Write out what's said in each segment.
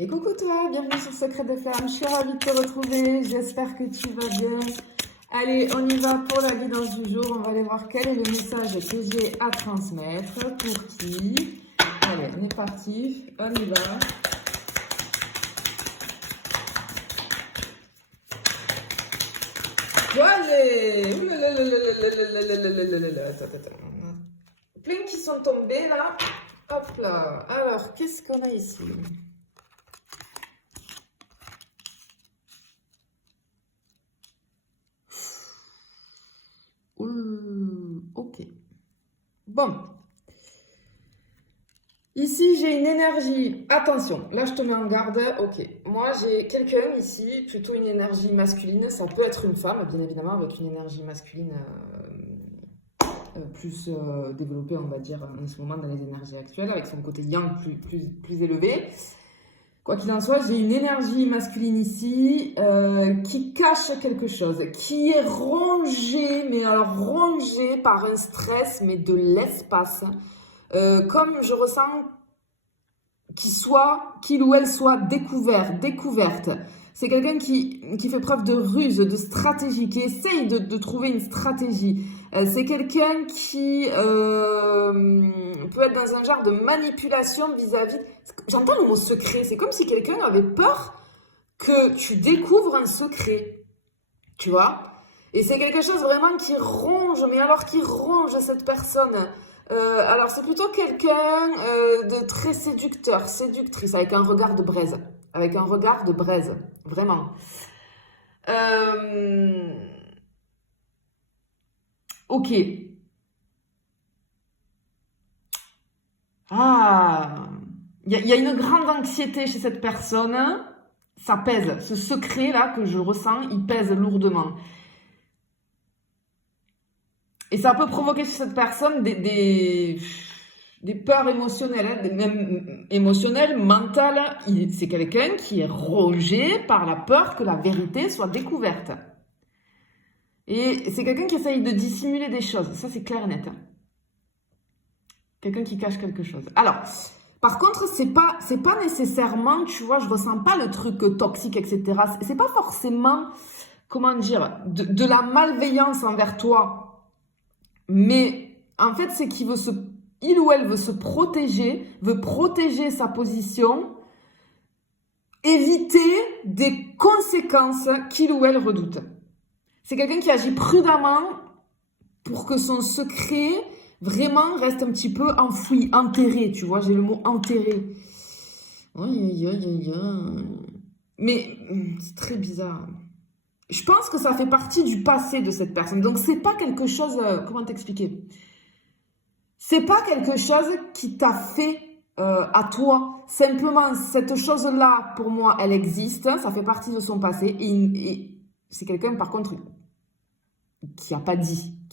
Et coucou toi, bienvenue sur Secret des Flammes, je suis ravie de te retrouver, j'espère que tu vas bien. Allez, on y va pour la guidance du jour, on va aller voir quel est le message que j'ai à transmettre, pour qui. Allez, on est parti, on y va. Allez, attends. Plein qui sont tombés là, hop là. Alors, qu'est-ce qu'on a ici? Ok. Bon. Ici, j'ai une énergie. Attention, là, je te mets en garde. Ok. Moi, j'ai quelqu'un ici, plutôt une énergie masculine. Ça peut être une femme, bien évidemment, avec une énergie masculine plus développée, on va dire, en ce moment dans les énergies actuelles, avec son côté yang plus élevé. Quoi qu'il en soit, j'ai une énergie masculine ici qui cache quelque chose, qui est rongée, mais alors rongée par un stress, mais de l'espace. Comme je ressens qu'il ou elle soit découverte. C'est quelqu'un qui fait preuve de ruse, de stratégie, qui essaye de trouver une stratégie. C'est quelqu'un qui peut être dans un genre de manipulation vis-à-vis... J'entends le mot secret, c'est comme si quelqu'un avait peur que tu découvres un secret, tu vois. Et c'est quelque chose vraiment qui ronge, mais alors qui ronge cette personne. Alors c'est plutôt quelqu'un de très séductrice, avec un regard de braise. Vraiment. Ok. Ah, il y a une grande anxiété chez cette personne. Ça pèse. Ce secret-là que je ressens, il pèse lourdement. Et ça peut provoquer chez cette personne des peurs émotionnelles, même émotionnelles, mentales. C'est quelqu'un qui est rongé par la peur que la vérité soit découverte. Et c'est quelqu'un qui essaye de dissimuler des choses. Ça, c'est clair et net. Quelqu'un qui cache quelque chose. Alors, par contre, c'est pas nécessairement, tu vois, je ressens pas le truc toxique, etc. C'est pas forcément, comment dire, de la malveillance envers toi. Mais en fait, c'est il ou elle veut se protéger, veut protéger sa position, éviter des conséquences qu'il ou elle redoute. C'est quelqu'un qui agit prudemment pour que son secret vraiment reste un petit peu enfoui, enterré, tu vois, j'ai le mot enterré. Mais c'est très bizarre. Je pense que ça fait partie du passé de cette personne. Donc, c'est pas quelque chose... comment t'expliquer? C'est pas quelque chose qui t'a fait à toi. Simplement, cette chose-là, pour moi, elle existe. Ça fait partie de son passé. Et c'est quelqu'un, par contre, qui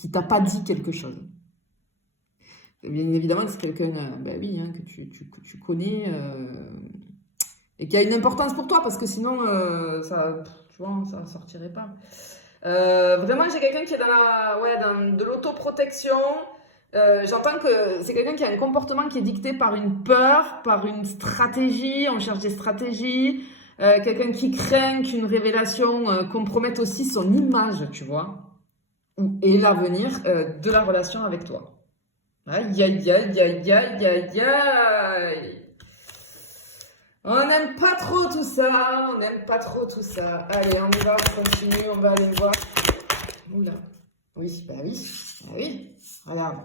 t'a pas dit quelque chose. Bien évidemment que c'est quelqu'un, que tu connais et qui a une importance pour toi, parce que sinon, ça ne sortirait pas. Vraiment, j'ai quelqu'un qui est dans de l'autoprotection. J'entends que c'est quelqu'un qui a un comportement qui est dicté par une peur, par une stratégie. On cherche des stratégies. Quelqu'un qui craint qu'une révélation compromette aussi son image, tu vois, et l'avenir de la relation avec toi. Aïe. On n'aime pas trop tout ça. Allez, on y va, on continue, on va aller voir. Oula. Oui. Regarde.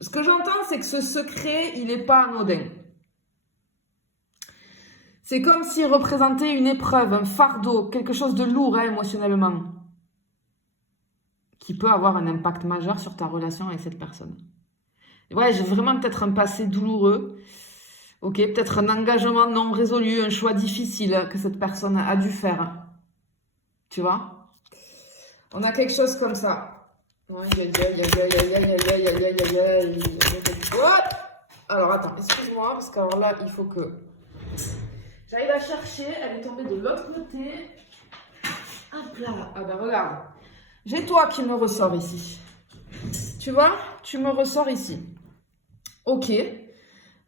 Ce que j'entends, c'est que ce secret, il n'est pas anodin. C'est comme s'il représentait une épreuve, un fardeau, quelque chose de lourd émotionnellement, qui peut avoir un impact majeur sur ta relation avec cette personne. Et ouais, j'ai vraiment peut-être un passé douloureux, ok, peut-être un engagement non résolu, un choix difficile que cette personne a dû faire. Tu vois? On a quelque chose comme ça. Alors attends, excuse-moi, parce que alors là, il faut que j'arrive à chercher. Elle est tombée de l'autre côté. Hop là. Ah ben regarde. J'ai toi qui me ressort ici. Tu vois, tu me ressors ici. Ok.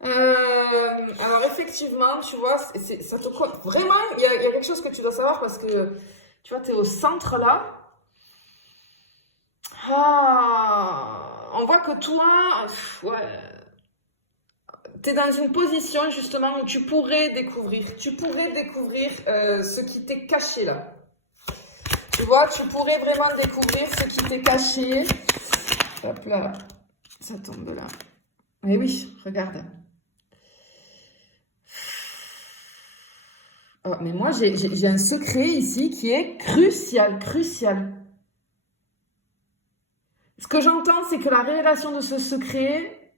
Alors effectivement, tu vois, ça te vraiment, il y a quelque chose que tu dois savoir parce que tu vois, tu es au centre là. Ah, on voit que toi, ouais, tu es dans une position justement où tu pourrais découvrir ce qui t'est caché là. Tu vois, tu pourrais vraiment découvrir ce qui t'est caché. Hop là, ça tombe là. Mais oui, regarde. Oh, mais moi, j'ai un secret ici qui est crucial, crucial. Ce que j'entends, c'est que la révélation de ce secret,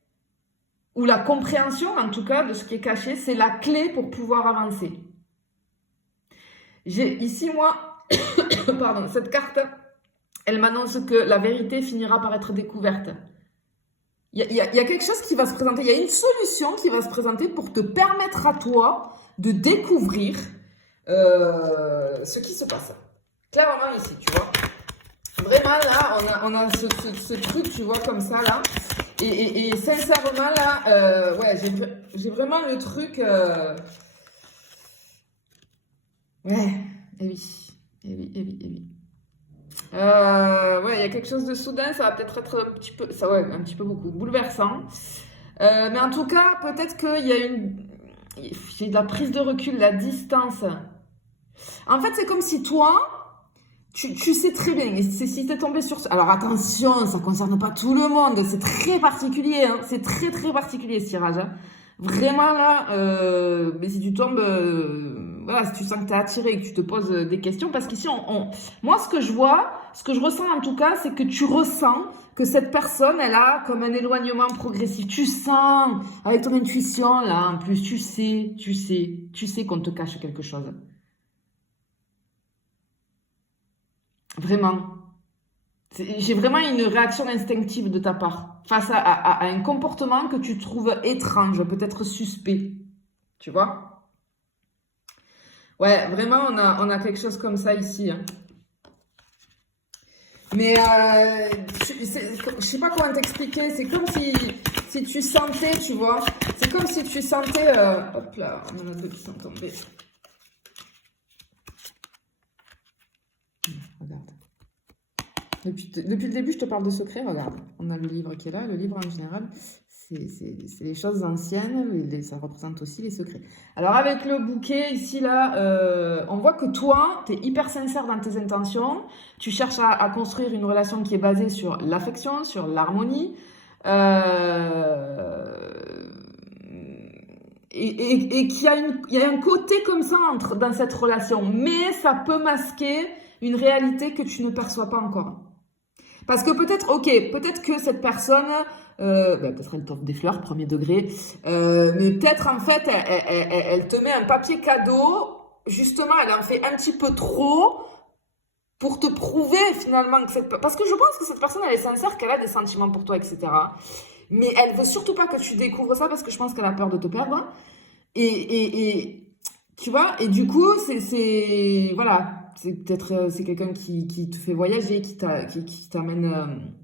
ou la compréhension en tout cas de ce qui est caché, c'est la clé pour pouvoir avancer. J'ai ici, moi, pardon, cette carte, elle m'annonce que la vérité finira par être découverte. Il y a quelque chose qui va se présenter, il y a une solution qui va se présenter pour te permettre à toi de découvrir ce qui se passe. Clairement ici, tu vois. Vraiment là, on a ce truc, tu vois, comme ça là. Et sincèrement là, ouais, j'ai vraiment le truc. Ouais, et oui, et oui, et oui, et oui. Ouais, il y a quelque chose de soudain, ça va peut-être être un petit peu, ça ouais, un petit peu beaucoup bouleversant. Mais en tout cas, peut-être qu'il y a j'ai de la prise de recul, la distance. En fait, c'est comme si toi, tu sais très bien, et si t'es tombé sur... Alors attention, ça concerne pas tout le monde, c'est très particulier, hein, c'est très très particulier ce tirage. Hein. Vraiment là, mais si tu tombes, voilà, si tu sens que t'es attiré et que tu te poses des questions, parce qu'ici, moi ce que je vois, ce que je ressens en tout cas, c'est que tu ressens que cette personne, elle a comme un éloignement progressif. Tu sens, avec ton intuition là, en plus, tu sais qu'on te cache quelque chose. Vraiment. J'ai vraiment une réaction instinctive de ta part face à un comportement que tu trouves étrange, peut-être suspect. Tu vois? Ouais, vraiment, on a quelque chose comme ça ici. Hein. Mais je sais pas comment t'expliquer. C'est comme si tu sentais, tu vois. C'est comme si tu sentais. Hop là, on en a deux qui sont tombés. Regarde. Depuis le début, je te parle de secret, regarde. On a le livre qui est là. Le livre, en général, c'est les choses anciennes. Ça représente aussi les secrets. Alors, avec le bouquet, ici, là, on voit que toi, tu es hyper sincère dans tes intentions. Tu cherches à construire une relation qui est basée sur l'affection, sur l'harmonie. Et qu'il y a un côté comme ça dans cette relation. Mais ça peut masquer une réalité que tu ne perçois pas encore. Parce que peut-être, ok, peut-être que cette personne, peut-être elle t'offre des fleurs, premier degré, mais peut-être en fait, elle te met un papier cadeau, justement, elle en fait un petit peu trop pour te prouver finalement que parce que je pense que cette personne, elle est sincère, qu'elle a des sentiments pour toi, etc. Mais elle veut surtout pas que tu découvres ça parce que je pense qu'elle a peur de te perdre. Et tu vois, et du coup, voilà, c'est peut-être c'est quelqu'un qui te fait voyager, qui t'amène,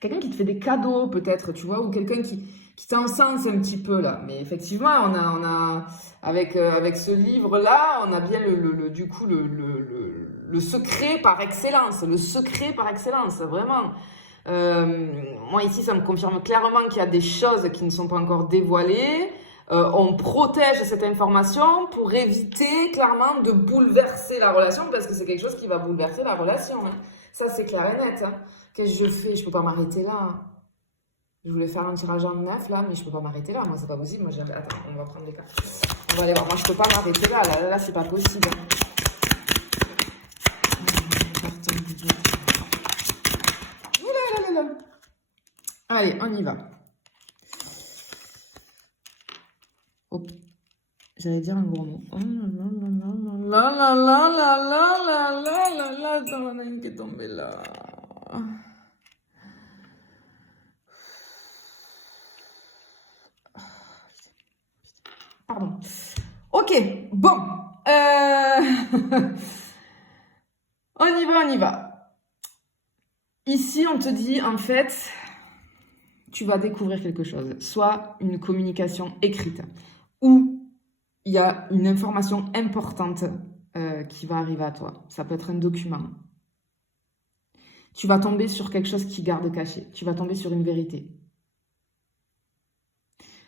quelqu'un qui te fait des cadeaux peut-être, tu vois, ou quelqu'un qui t'encense un petit peu là. Mais effectivement, on a avec ce livre-là, on a bien du coup le secret par excellence, le secret par excellence, vraiment. Moi ici, ça me confirme clairement qu'il y a des choses qui ne sont pas encore dévoilées. On protège cette information pour éviter clairement de bouleverser la relation parce que c'est quelque chose qui va bouleverser la relation. Hein. Ça, c'est clair et net. Hein. Qu'est-ce que je fais? Je peux pas m'arrêter là. Hein. Je voulais faire un tirage en neuf là, mais je peux pas m'arrêter là. Moi, c'est pas possible. Moi, attends, on va prendre les cartes. On va aller voir. Moi, je peux pas m'arrêter là. Là, c'est pas possible. Allez, on y va. Oh, j'allais dire un gros mot. Oh là là là là là là là là là là, attends, on a une qui est tombée là. Pardon. Ok, bon. On y va, on y va. Ici, on te dit, en fait, tu vas découvrir quelque chose. Soit une communication écrite, ou il y a une information importante qui va arriver à toi. Ça peut être un document. Tu vas tomber sur quelque chose qui garde caché. Tu vas tomber sur une vérité.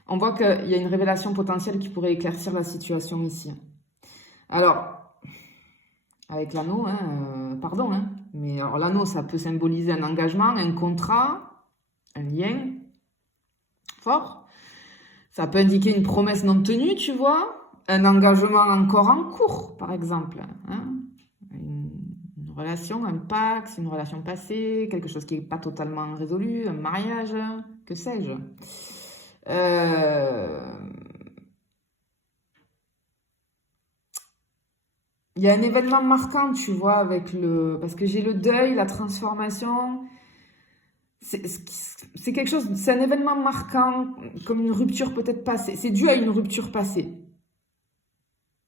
On voit qu'il y a une révélation potentielle qui pourrait éclaircir la situation ici. Alors, avec l'anneau, pardon, mais alors l'anneau, ça peut symboliser un engagement, un contrat, un lien fort. Ça peut indiquer une promesse non tenue, tu vois, un engagement encore en cours, par exemple. Une relation, un pacte, une relation passée, quelque chose qui n'est pas totalement résolu, un mariage, que sais-je. Il y a un événement marquant, tu vois, avec parce que j'ai le deuil, la transformation. C'est quelque chose, c'est un événement marquant, comme une rupture peut-être passée. C'est dû à une rupture passée.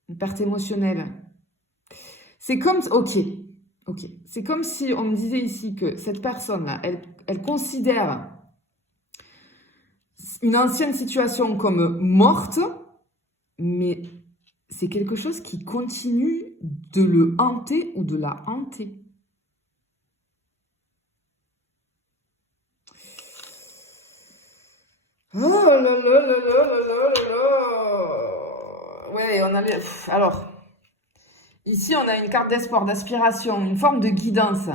Une perte émotionnelle. C'est comme, ok. C'est comme si on me disait ici que cette personne-là, elle considère une ancienne situation comme morte, mais c'est quelque chose qui continue de le hanter ou de la hanter. Oh là là là là là là là. Ouais, on a les... Alors, ici, on a une carte d'espoir, d'aspiration, une forme de guidance.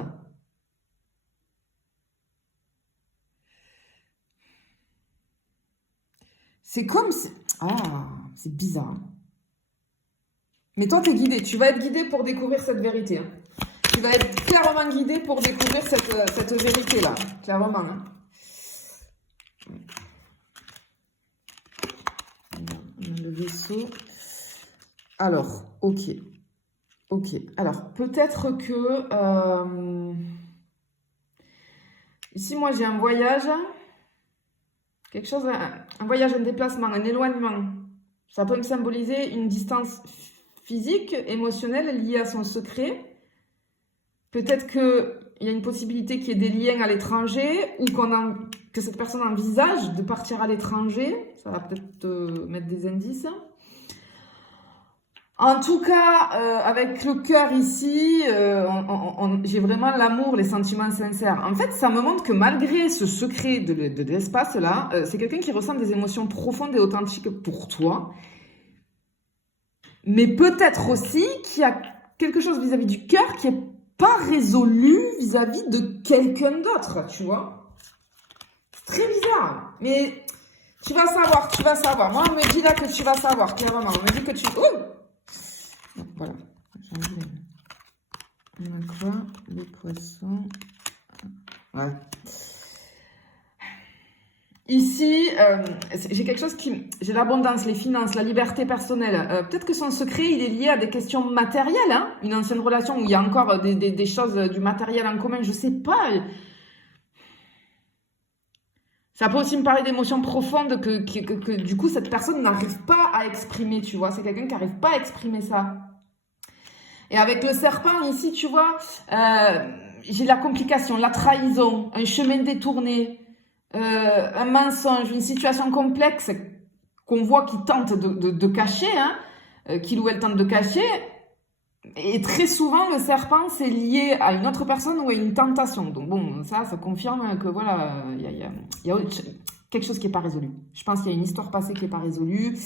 C'est comme si... Ah, c'est bizarre. Mais toi, tu es guidé. Tu vas être guidé pour découvrir cette vérité. Tu vas être clairement guidé pour découvrir cette vérité-là. Clairement. Le vaisseau. Alors, ok. Alors, peut-être que... Ici, moi, j'ai un voyage. Quelque chose, un voyage, un déplacement, un éloignement. Ça peut me symboliser une distance physique, émotionnelle liée à son secret. Peut-être qu'il y a une possibilité qu'il y ait des liens à l'étranger ou que cette personne envisage de partir à l'étranger. Ça va peut-être te mettre des indices. En tout cas, avec le cœur ici, j'ai vraiment l'amour, les sentiments sincères. En fait, ça me montre que malgré ce secret de l'espace-là, c'est quelqu'un qui ressent des émotions profondes et authentiques pour toi. Mais peut-être aussi qu'il y a quelque chose vis-à-vis du cœur qui n'est pas résolu vis-à-vis de quelqu'un d'autre, tu vois. C'est très bizarre. Mais tu vas savoir. Moi, on me dit là que tu vas savoir, clairement. On me dit que tu... Oh, voilà. On a quoi? Les poissons. Ouais. Ici, j'ai quelque chose j'ai l'abondance, les finances, la liberté personnelle. Peut-être que son secret, il est lié à des questions matérielles, hein, une ancienne relation où il y a encore des choses, du matériel en commun, je sais pas. Ça peut aussi me parler d'émotions profondes que du coup, cette personne n'arrive pas à exprimer, tu vois. C'est quelqu'un qui n'arrive pas à exprimer ça. Et avec le serpent, ici, tu vois, j'ai la complication, la trahison, un chemin détourné. Un mensonge, une situation complexe qu'on voit qu'il tente de cacher, qu'il ou elle tente de cacher. Et très souvent, le serpent, c'est lié à une autre personne ou à une tentation. Donc bon, ça confirme que voilà, il y a quelque chose qui n'est pas résolu. Je pense qu'il y a une histoire passée qui n'est pas résolue.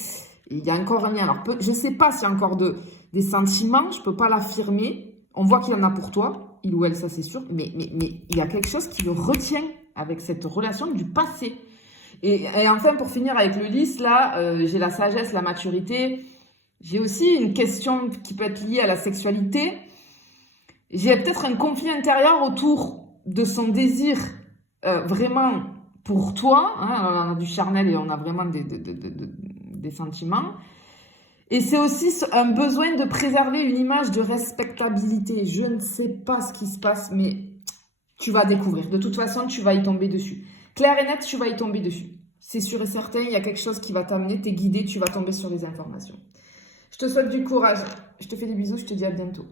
Et il y a encore un lien. Alors, je ne sais pas s'il y a encore des sentiments, je ne peux pas l'affirmer. On voit qu'il en a pour toi, il ou elle, ça c'est sûr. Mais il y a quelque chose qui le retient avec cette relation du passé. Et enfin, pour finir avec le lys, là, j'ai la sagesse, la maturité. J'ai aussi une question qui peut être liée à la sexualité. J'ai peut-être un conflit intérieur autour de son désir vraiment pour toi. On a du charnel et on a vraiment des sentiments. Et c'est aussi un besoin de préserver une image de respectabilité. Je ne sais pas ce qui se passe, mais tu vas découvrir. De toute façon, tu vas y tomber dessus. Clair et net, tu vas y tomber dessus. C'est sûr et certain, il y a quelque chose qui va t'amener, t'es guidé, tu vas tomber sur les informations. Je te souhaite du courage. Je te fais des bisous, je te dis à bientôt.